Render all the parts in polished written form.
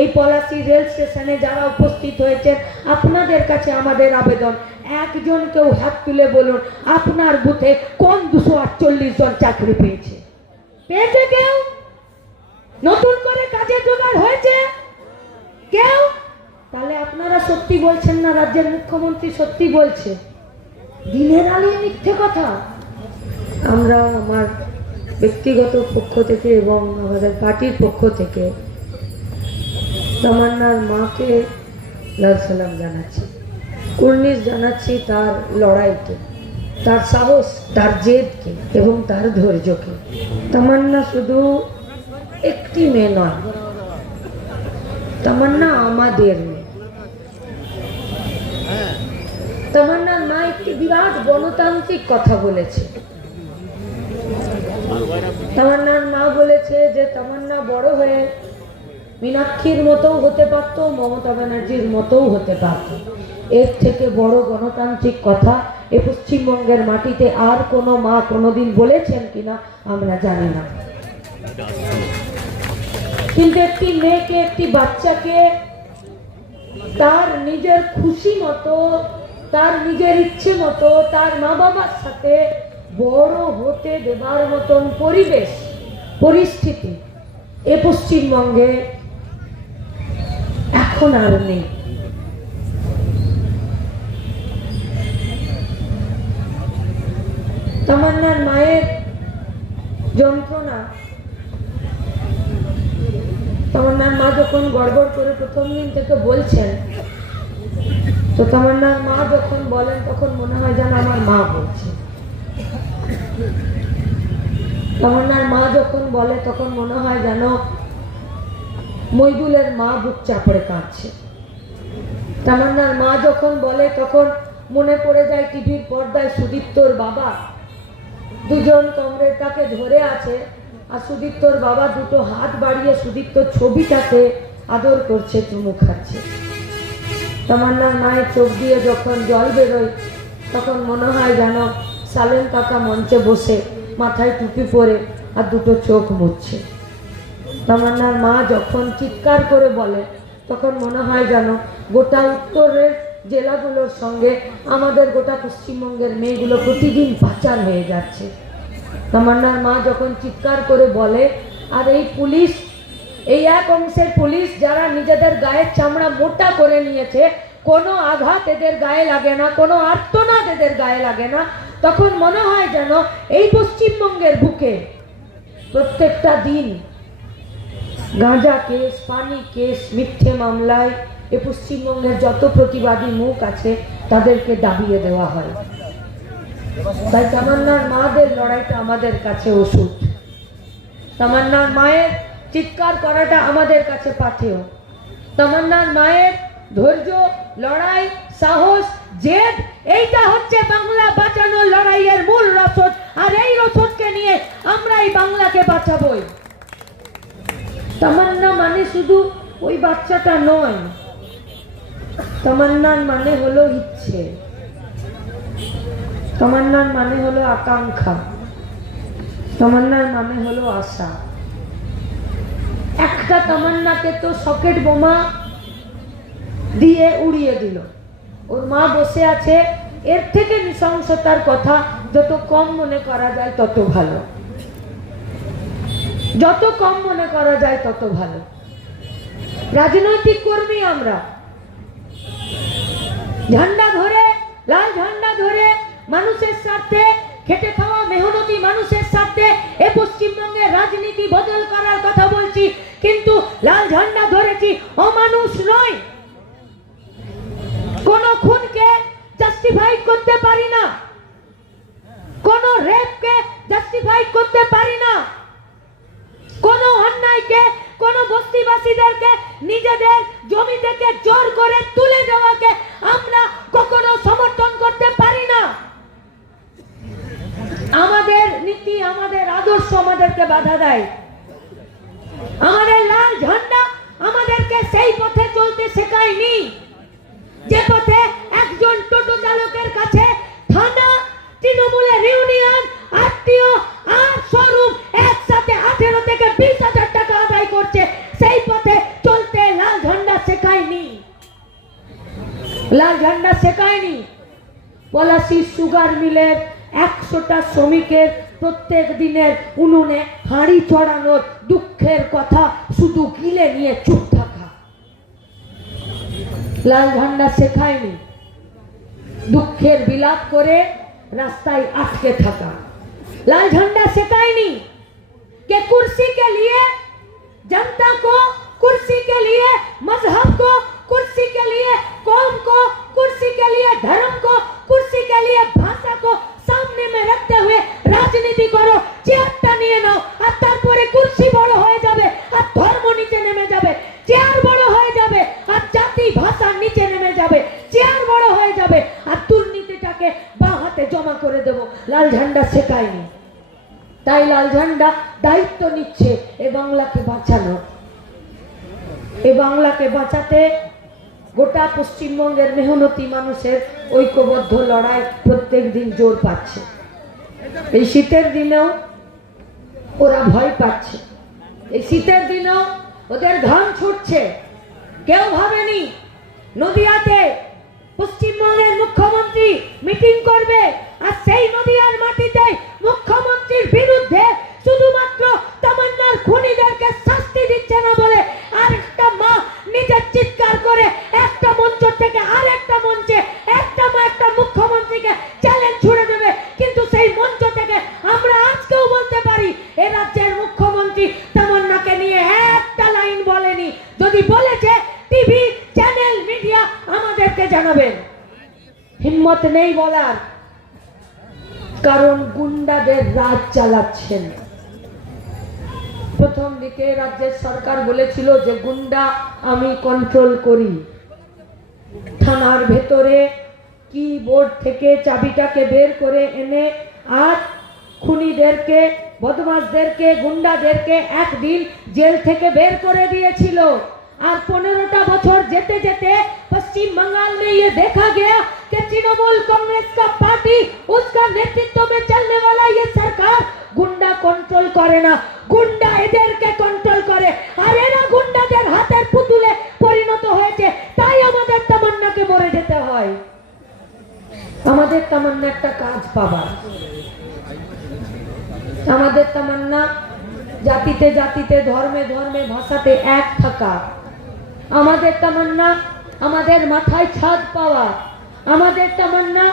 এই পলাশী রেল স্টেশনে যারা উপস্থিত হয়েছেন আপনাদের কাছে আমাদের আবেদন, একজন কেউ হাত তুলে বলুন আপনার বুথে কোন 248 জন চাকরি পেয়েছে? পেয়েছে কেউ? নতুন করে কাজের জোগাড় হয়েছে কেউ? তাহলে আপনারা সত্যি বলছেন না, রাজ্যের মুখ্যমন্ত্রী সত্যি বলছে? দিনের আলোয় মিথ্যে কথা। আমরা আমার ব্যক্তিগত পক্ষ থেকে এবং আমাদের পার্টির পক্ষ থেকে তামান্নার মাকে লাল সালাম জানাচ্ছি, কুর্নিশ জানাচ্ছি তার লড়াইকে, তার সাহস, তার জেদকে এবং তার ধৈর্যকে। তামান্না শুধু একটি মেয়ে নয়, তামান্না আমাদের মেয়ে। তামান্নার মা একটি বিরাট গণতান্ত্রিক কথা বলেছে। তামান্নার মা বলেছে যে তামান্না বড় হয়ে মীনাক্ষীর মতো হতে পারত, মমতা ব্যানার্জির মতো হতে পারত। এর থেকে বড় গণতান্ত্রিক কথা এ পশ্চিমবঙ্গের মাটিতে আর কোনো মা কোনোদিন বলেছেন কিনা আমরা জানি না। কিন্তু একটি মেয়েকে, একটি বাচ্চাকে তার নিজের খুশি মতো, তার নিজের ইচ্ছে মতো, তার মা বাবার সাথে বড় হতে দেবার মতন পরিবেশ, পরিস্থিতি এ পশ্চিমবঙ্গে এখন আর নেই। তামান্নার মায়ের যন্ত্রণা, তামান্নার মা যখন গড়বড় করে প্রথম দিন থেকে বলছেন, তো তামান্নার মা যখন বলেন তখন মনে হয় যেন আমার মা বলছে। তামান্নার মা যখন বলে তখন মনে হয় যেন মইদুলের মা বুক চাপড়ে কাঁদছে। তামান্নার মা যখন বলে তখন মনে পড়ে যায় টিভির পর্দায় সুদীপ্তর বাবা দুজন কমরেড তাকে ধরে আছে, আর সুদীপ্তর বাবা দুটো হাত বাড়িয়ে সুদীপ্তর ছবিটাকে আদর করছে, চুমু খাচ্ছে। তামান্নার মায়ের চোখ দিয়ে যখন জল বেরোয় তখন মনে হয় যেন সালেম কাকা মঞ্চে বসে মাথায় টুপি পরে আর দুটো চোখ মুছছে। তামান্নার মা যখন চিৎকার করে বলে তখন মনে হয় যেন গোটা উত্তরের জেলাগুলোর সঙ্গে আমাদের গোটা পশ্চিমবঙ্গের মেয়েগুলো প্রতিদিন পাচার হয়ে যাচ্ছে। তামান্নার মা যখন চিৎকার করে বলে, আর এই পুলিশ, এই এক অংশের পুলিশ যারা নিজেদের গায়ের চামড়া মোটা করে নিয়েছে, কোনো আঘাত এদের গায়ে লাগে না, কোনো আর্তনাদ এদের গায়ে লাগে না, তখন মনে হয় যেন এই পশ্চিমবঙ্গের বুকে প্রত্যেকটা দিন গাঁজা কেস, পানি কেস, মিথ্যে মামলায় এ পশ্চিমবঙ্গের যত প্রতিবাদী মুখ আছে তাদেরকে দাবিয়ে দেওয়া হয়। তাই তামান্নার মাদের লড়াইটা আমাদের কাছে ওষুধ, তামান্নার মায়ের চিৎকার করাটা আমাদের কাছে পাথেয়, তামান্নার মায়ের ধৈর্য, লড়াই, সাহস, জেদ, এইটা হচ্ছে বাংলা বাঁচানোর লড়াইয়ের মূল রসদ। আর এই রসদকে নিয়ে আমরা এই বাংলাকে বাঁচাবই। তামান্না মানে শুধু ওই বাচ্চাটা নয়, তামান্নার মানে হলো ইচ্ছে, তামান্নার মানে হলো আকাঙ্ক্ষা, তামান্নার মানে হলো আশা। একটা তামান্নাকে তো সকেট বোমা দিয়ে উড়িয়ে দিল, ওর মা বসে আছে। এর থেকে নৃশংসতার কথা যত কম মনে করা যায় তত ভালো, যত কম মনে করা যায় তত ভালো। রাজনৈতিক কর্মী আমরা, ঝান্ডা ধরে, লাল ঝান্ডা ধরে মানুষের স্বার্থে, খেটে খাওয়া মেহনতি মানুষের স্বার্থে এ পশ্চিমবঙ্গের রাজনীতি বদল করার কথা বলছি, কিন্তু লাল ঝান্ডা ধরেছি অমানুষ নয়। কোন খুনকে জাস্টিফাই করতে পারি না, কোন রেপকে জাস্টিফাই করতে পারি না, কোন অন্যায়কে, কোন বস্তিবাসীদেরকে নিজেদের জমি থেকে জোর করে তুলে দেওয়াকে আমরা কখনো সমর্থন করতে পারি না। আমাদের নীতি, আমাদের আদর্শ আমাদেরকে বাধা দেয়। আমাদের লাল ঝান্ডা আমাদেরকে সেই পথে চলতে শেখায়নি যে পথে একজন টোটো চালকের কাছে থানা, তৃণমূলের ইউনিয়ন, আত্মীয় আর শোরুম একসাথে 18 থেকে 20,000 টাকা আদায় করছে। সেই পথে চলতে লাল লাল ঝান্ডা শেখায়নি। পলাশী সুগার মিলের 100টা শ্রমিকের প্রত্যেক দিনের উনুনে হাঁড়ি চড়ানোর দুঃখের কথা শুধু গিলে নিয়ে চুপ থাকা। লাল ঝান্ডা শেখায়নি দুঃখের বিলাপ করে রাস্তায় আটকে থাকা। लाल झंडा सिखाएनी कि कुर्सी के लिए जनता को, कुर्सी के लिए मजहब को, कुर्सी के लिए कौम को, कुर्सी के लिए धर्म को, कुर्सी के लिए भाषा को सामने में रखते हुए राजनीति करो। চেয়ারটা নিয়ে নাও আর তারপরে কুর্সি বড় হয়ে যাবে আর ধর্ম নিচে নেমে যাবে। চেয়ার বড় হয়ে যাবে আর জাতি ভাষা নিচে নেমে যাবে। চেয়ার বড় হয়ে যাবে আর দুর্নীতিটাকে বাঁ হাতে জমা করে দেব। লাল ঝান্ডা শেখায়নি। তাই লাল ঝান্ডা দায়িত্ব নিচ্ছে এ বাংলাকে বাঁচানো। এ বাংলাকে বাঁচাতে গোটা পশ্চিমবঙ্গের মেহনতি মানুষের ঐক্যবদ্ধ লড়াই প্রত্যেক দিন জোর পাচ্ছে। এই শীতের দিনেও ওরা ভয় পাচ্ছে। এই শীতের দিনেও ওদের ঘাম ছুটছে। কেউ ভাবেনি নদিয়াতে পশ্চিমবঙ্গের মুখ্যমন্ত্রী মিটিং করবে আর সেই নদিয়ার মাটিতে মুখ্যমন্ত্রীর বিরুদ্ধে শুধুমাত্র তামান্নার খুনিদেরকে শাস্তি দিচ্ছে না বলে আরেকটা মা নিজের চিৎকার করে একটা মঞ্চ থেকে আরেকটা মঞ্চে একটা মা একটা মুখ্যমন্ত্রীকে চ্যালেঞ্জ ছুড়ে দেবে। কিন্তু সেই মঞ্চ থেকে আমরা আজকেও বলতে পারি এ রাজ্যের মুখ্যমন্ত্রী তামান্নাকে নিয়ে একটা লাইন বলেনি। যদি বলেছে টিভি চ্যানেল মিডিয়া আমাদেরকে জানাবেন। হিম্মত নেই বলার, কারণ গুন্ডাদের রাজ চালাচ্ছেন। প্রথম দিকে রাজ্যের সরকার বলেছিল যে গুন্ডা আমি কন্ট্রোল করি। থানার ভেতরে কি বোর্ড থেকে চাবিটাকে বের করে এনে আর খুনিদেরকে, বদমাশদেরকে, গুন্ডাদেরকে একদিন জেল থেকে বের করে দিয়েছিল। আর 15টা বছর যেতে যেতে पश्चिम बंगाल में ये देखा गया कि तृणमूल कांग्रेस का पार्टी, उसका नेतृत्व में चलने वाला ये सरकार गुंडा कंट्रोल करे ना, गुंडा এদেরকে कंट्रोल करे। আর এরা গুন্ডাদের হাতের পুতুলে পরিণত হয়েছে। তাই আমাদের তামান্নাকে মরে যেতে হয়। আমাদের তামান্না একটা কাজ পাবার। আমাদের তামান্না জাতিতে জাতিতে, ধর্মে ধর্মে, ভাষাতে এক থাকা। আমাদের তামান্না আমাদের মাথায় ছাদ পাওয়া। আমাদের তামান্না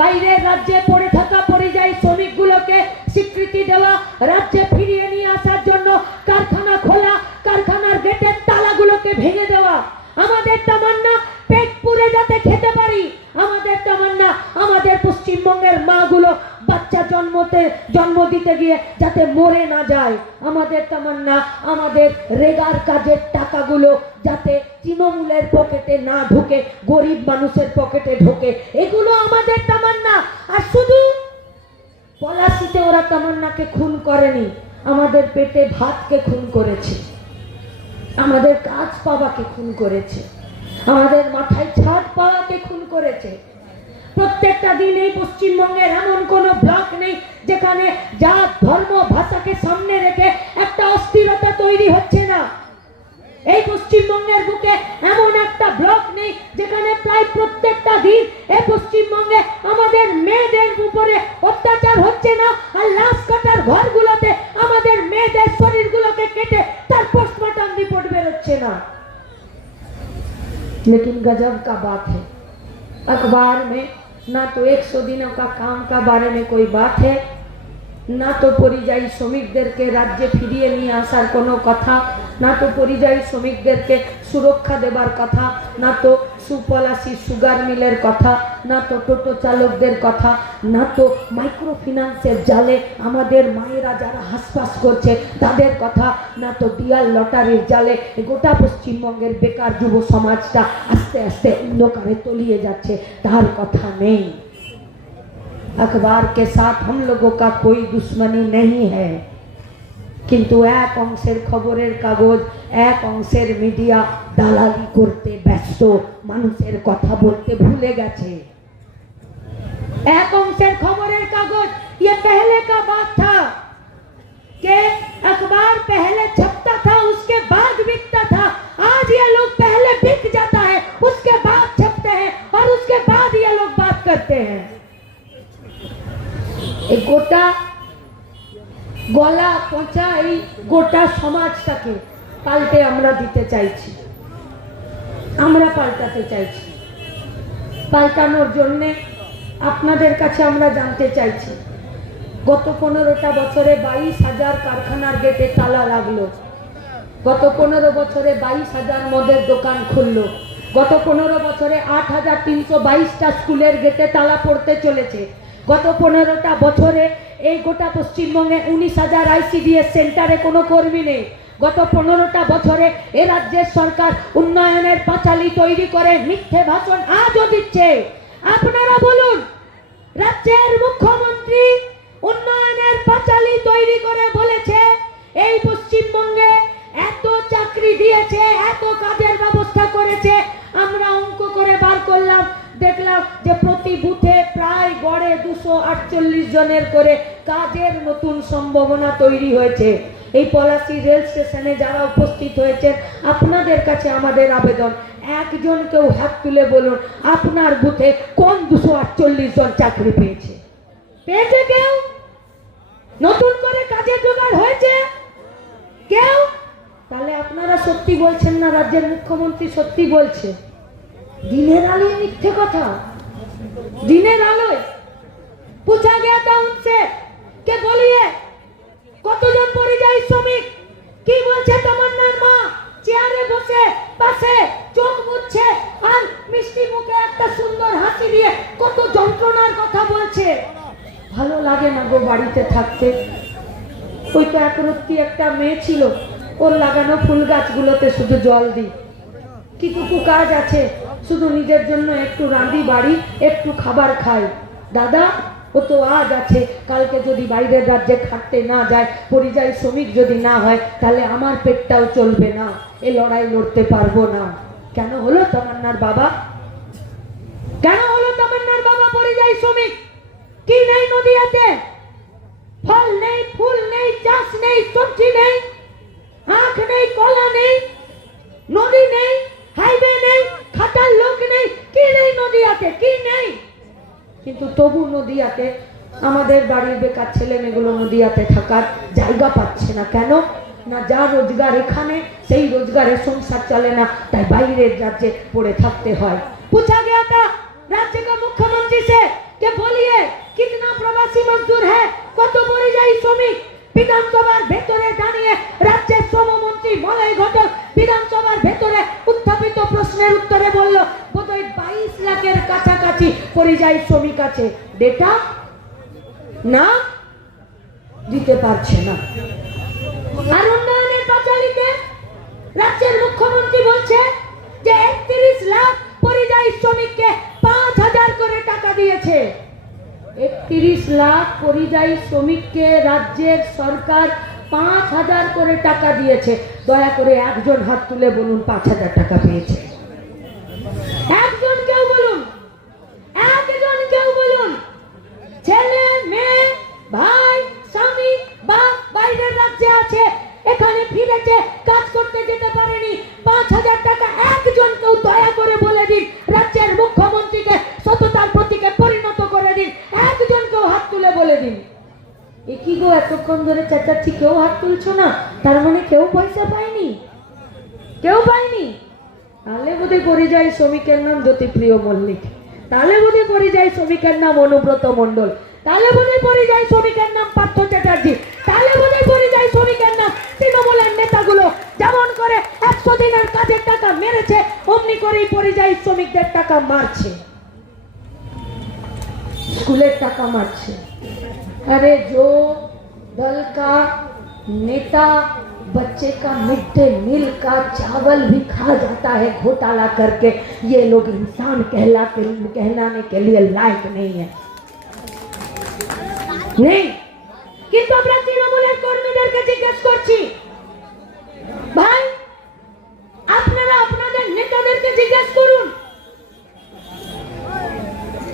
বাইরের রাজ্যে পড়ে থাকা পরিযায়ী শ্রমিকগুলোকে স্বীকৃতি দেওয়া, রাজ্যে ফিরিয়ে নিয়ে আসার জন্য কারখানা খোলা, কারখানার গেটের তালাগুলোকে ভেঙে দেওয়া। আমাদের তামান্না পেট পুরে যাতে খেতে পারি। আমাদের তামান্না আমাদের পশ্চিমবঙ্গের মাগুলো বাচ্চা জন্ম দিতে গিয়ে যাতে মরে না যায়। আমাদের তামান্না আমাদের রেগার কাজের টাকাগুলো যাতে তৃণমূলের পকেটে না ঢুকে গরিব মানুষের পকেটে ঢোকে। এগুলো আমাদের তামান্না। আর শুধু পলাশীতে ওরা তামান্নাকে খুন করেনি, আমাদের পেটে ভাতকে খুন করেছে, আমাদের কাজ পাওয়াকে খুন করেছে, আমাদের মাথায় ছাদ পাওয়াকে খুন করেছে। প্রত্যেকটা দিন এই পশ্চিমবঙ্গের এমন কোনো ব্লক নেই যেখানে জাত, ধর্ম, ভাষাকে সামনে রেখে একটা অস্থিরতা তৈরি হচ্ছে না। এই পশ্চিমবঙ্গের বুকে এমন একটা ব্লক নেই যেখানে প্রায় প্রত্যেকটা দিন এই পশ্চিমবঙ্গে আমাদের মেয়েদের উপরে অত্যাচার হচ্ছে না। আর লাশ কাটার ঘরগুলোতে আমাদের মেয়েদের শরীরগুলোকে কেটে তার পোস্টমর্টম রিপোর্ট বেরোচ্ছে না। लेकिन गजब का बात है, अखबार में ना तो 100 दिनों का काम का बारे में कोई बात है, ना तो পরিযায়ী শ্রমিকদেরকে রাজ্যে ফিরিয়ে নিয়ে আসার কোনো কথা, না তো পরিযায়ী শ্রমিকদেরকে সুরক্ষা দেবার কথা, না তো সুপলাশী সুগার মিলের কথা, না তো টোটো চালকদের কথা, না তো মাইক্রো ফিন্যান্সের জালে আমাদের মায়েরা যারা হাসপাস করছে তাদের কথা, না তো ডিয়ার লটারির জালে গোটা পশ্চিমবঙ্গের বেকার যুব সমাজটা আস্তে আস্তে অন্ধকারে তলিয়ে যাচ্ছে তার কথা নেই। अखबार के साथ हम लोगों का कोई दुश्मनी नहीं है, किंतु एक अंशेर खबरेर कागज, एक अंशेर मीडिया दालाली करते व्यस्त, मानुषेर कथा बोलते भूले गेছে। एक अंशेर खबरेर कागज, ये पहले का बात था कि अखबार पहले छपता था उसके बाद बिकता था। आज ये लोग पहले बिक जाता है उसके बाद छपते हैं और এই গোটা গলা পচা এই গোটা সমাজটাকে পাল্টে আমরা দিতে চাইছি, আমরা পাল্টাতে চাইছি। পাল্টানোর জন্যে আপনাদের কাছে আমরা জানতে চাইছি, গত 15টা বছরে 22,000 কারখানার গেটে তালা লাগলো, গত 15 বছরে 22,000 মদের দোকান খুললো, গত 15 বছরে 8,322টা স্কুলের গেটে তালা পড়তে চলেছে, গত 15টা বছরে এই গোটা পশ্চিমবঙ্গে 19,000 ICDS সেন্টারে কোনো কর্মী নেই, গত 15টা বছরে এ রাজ্যের সরকার উন্নয়নের পাঁচালী তৈরি করে মিথ্যে ভাষণ আজও দিচ্ছে। আপনারা বলুন, রাজ্যের মুখ্যমন্ত্রী উন্নয়নের পাঁচালী তৈরি করে বলেছে এই পশ্চিমবঙ্গে এত চাকরি দিয়েছে, এত কাজের ব্যবস্থা করেছে। আমরা অঙ্ক করে বার করলাম, দেখলাম যে প্রতি বুথে প্রায় গড়ে 248 জনের করে কাজের নতুন সম্ভাবনা তৈরি হয়েছে। এই পলাশী রেল স্টেশনে যারা উপস্থিত হয়েছে, আপনাদের কাছে আমাদের আবেদন, একজন কেউ হাত তুলে বলুন আপনার বুথে কোন 248 জন চাকরি পেয়েছে? পেয়েছে কেউ? নতুন করে কাজের জোগাড় হয়েছে কেউ? তাহলে আপনারা সত্যি বলছেন না, রাজ্যের মুখ্যমন্ত্রী সত্যি বলছে? দিনের আলোয় মিথ্যে কথা, দিনের আলোয়। पूछा गया था उनसे कि बोलिए কতজন পরিযায়ী শ্রমিক, কি বলছে তমন্নার মা? চেয়ারে বসে পাশে চোখ মুছছে আর মিষ্টি মুখে একটা সুন্দর হাসি দিয়ে কত যন্ত্রণার কথা বলছে। ভালো লাগে না গো বাড়িতে থাকতে। ওই তো একরত্তি একটা মেয়ে ছিল, ওর লাগানো ফুল গাছগুলোতে শুধু জল দিই, কিটুকু কাজ আছে, শুধু নিজের জন্য একটু রাঁধি বাড়ি, একটু খাবার খাই। দাদা ও তো আজ আছে, কালকে যদি বাইরের রাজ্যে খাটতে না যায়, পরিযায়ী শ্রমিক যদি না হয়, তাহলে আমার পেটটাও চলবে না, এ লড়াই লড়তে পারবো না। কেন হলো তমান্নার বাবা? কেন হলো তমান্নার বাবা পরিযায়ী শ্রমিক? কি নেই নদিয়াতে? ফল নেই, ফুল নেই, চাষ নেই, সবজি নেই, আখ নেই, কলা নেই, নদী নেই, হাইওয়ে নেই, খাটার লোক নেই, কি নেই নদিয়াতে? কি নেই? কিন্তু তবু নদিয়াতে আমাদের বাড়ির বেকার ছেলে মেয়েগুলো নদিয়াতে থাকার জায়গা পাচ্ছে না। কেন না? যা রোজগার এখানে, সেই রোজগারে সংসার চলে না, তাই বাইরের রাজ্যে পড়ে থাকতে হয়। पूछा गया था राज्य का मुख्यमंत्री से कि बोलिए कितना प्रवासी मजदूर है, কত পরিযায়ী শ্রমিক? বিধানসভার ভেতরে দাঁড়িয়ে রাজ্যের শ্রমমন্ত্রী মলয় ঘটক বিধানসভার ভেতরে উত্থাপিত প্রশ্নের উত্তরে বলল বোধহয় 22 লাখের কাছাকাছি পরিযায়ী শ্রমিক আছে। ডেটা না দিতে পারছে না। আর উন্নয়নের পাঁচালীতে রাজ্যের মুখ্যমন্ত্রী বলছে যে 31 লাখ পরিযায়ী শ্রমিককে 5,000 করে টাকা দিয়েছে। 31 লাখ পরিযায়ী শ্রমিককে রাজ্যের সরকার 5,000 করে টাকা দিয়েছে। দয়া করে একজন হাত তুলে বলুন 5,000 টাকা পেয়েছে? একজন কেউ বলুন, একজন কেউ বলুন। ছেলে মেয়ে ভাই স্বামী বা বাইরের রাজ্যে আছে, এখানে ফিরেছে, কাজ করতে যেতে পারেনি, 5,000 টাকা একজন কেউ দয়া করে বলে দিন, রাজ্যের মুখ্যমন্ত্রীকে সততার প্রতীকে পরিণত করে দিন, একজন কেউ হাত তুলে বলে দিন। এ কি গো এতক্ষণ ধরে চেঁচাচ্ছি, কেউ হাত তুলছো না? তার মানে কেউ পয়সা পায়নি, কেউ পায়নি। তাহলে বোধহয় পরিযায়ী শ্রমিকের নাম জ্যোতিপ্রিয় মল্লিক, তাহলে বোধহয় পরিযায়ী শ্রমিকের নাম অনুব্রত মণ্ডল, তাহলে বোধহয় পরিযায়ী শ্রমিকের নাম পার্থ চ্যাটার্জি, তাহলে বোধহয় পরিযায়ী শ্রমিকের নাম তৃণমূলের নেতাগুলো যেমন করে 100 দিনের কাজের টাকা মেরেছে, অমনি করেই পরিযায়ী শ্রমিকদের টাকা মারছে, স্কুলের টাকা মারছে। अरे जो दल का नेता बच्चे का मिड डे मील का चावल भी खा जाता है घोटाला करके, ये लोग इंसान कहलाने के लिए लायक नहीं है। नहीं, কিন্তু আমরা তৃণমূলের কর্মীদেরকে জিজ্ঞেস করছি, ভাই আপনারা আপনাদের নেতাদেরকে জিজ্ঞেস করুন,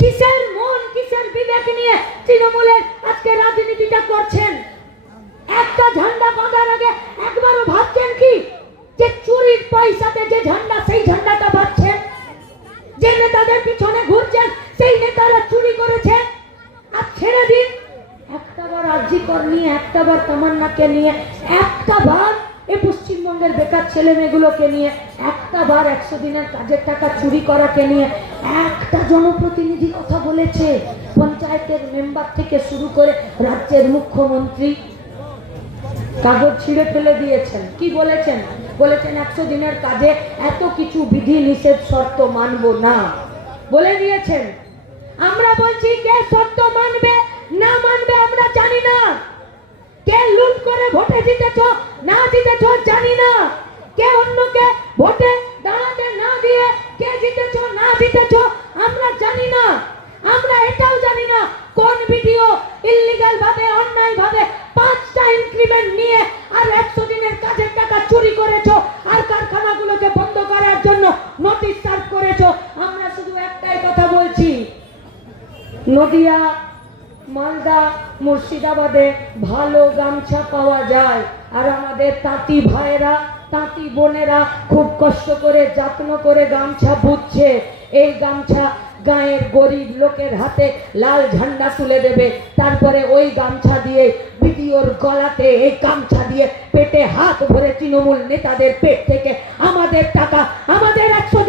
কিসের মন কিসের বিবেক নিয়ে তৃণমূলের আজকে রাজনীতিটা করছেন? একটা ঝান্ডা বাঁধার আগে একবারও ভাবছেন কি যে চুরির পয়সাতে যে ঝান্ডা, সেই ঝান্ডাটা বাঁধছেন? যে নেতাদের পিছনে ঘুরছেন সেই নেতারা চুরি করেছে? আর ছেড়ে দিন, আজিকর নিয়ে, একটা বার তামান্নাকে নিয়ে, একটা বার এই পশ্চিমবঙ্গের বেকার ছেলে মেয়েগুলোকে নিয়ে, একটা বার 100 দিনের কাজের টাকা চুরি করাকে নিয়ে একটা জনপ্রতিনিধি কথা বলেছে? পঞ্চায়েতের মেম্বার থেকে শুরু করে রাজ্যের মুখ্যমন্ত্রী কাগজ ছিঁড়ে ফেলে দিয়েছেন। কি বলেছেন? বলেছেন 100 দিনের কাজে এত কিছু বিধি নিষেধ শর্ত মানবো না, বলে দিয়েছেন। আমরা বলছি কে শর্ত মানবে না মানবে আমরা জানি না, কে লুট করে ভোটে জিতেছ না জিতেছ জানি না, কে অন্যকে ভোটে দাঁড়াতে না দিয়ে কে জিতেছ না জিতেছ আমরা জানি না। আমরা এটাও জানি না কোন ভিডিও ইল্লিগাল ভাবে, অন্যায় ভাবে 5টা ইনক্রিমেন্ট নিয়ে আর 100 দিনের কাজের টাকা চুরি করেছো আর কারখানাগুলোকে বন্ধ করার জন্য নোটিশ সার্ভ করেছো। আমরা শুধু একটাই কথা বলছি, নদিয়া, মালদা, মুর্শিদাবাদে ভালো গামছা পাওয়া যায়, আর আমাদের তাঁতি ভাইয়েরা, তাঁতি বোনেরা খুব কষ্ট করে যত্ন করে গামছা বুনছে। এই গামছা গায়ের গরিব লোকের হাতে লাল ঝান্ডা তুলে দেবে, তারপরে ওই গামছা দিয়ে ভিডিওর গলাতে এই গামছা দিয়ে পেটে হাত ভরে তৃণমূল নেতাদের পেট থেকে আমাদের টাকা, আমাদের 100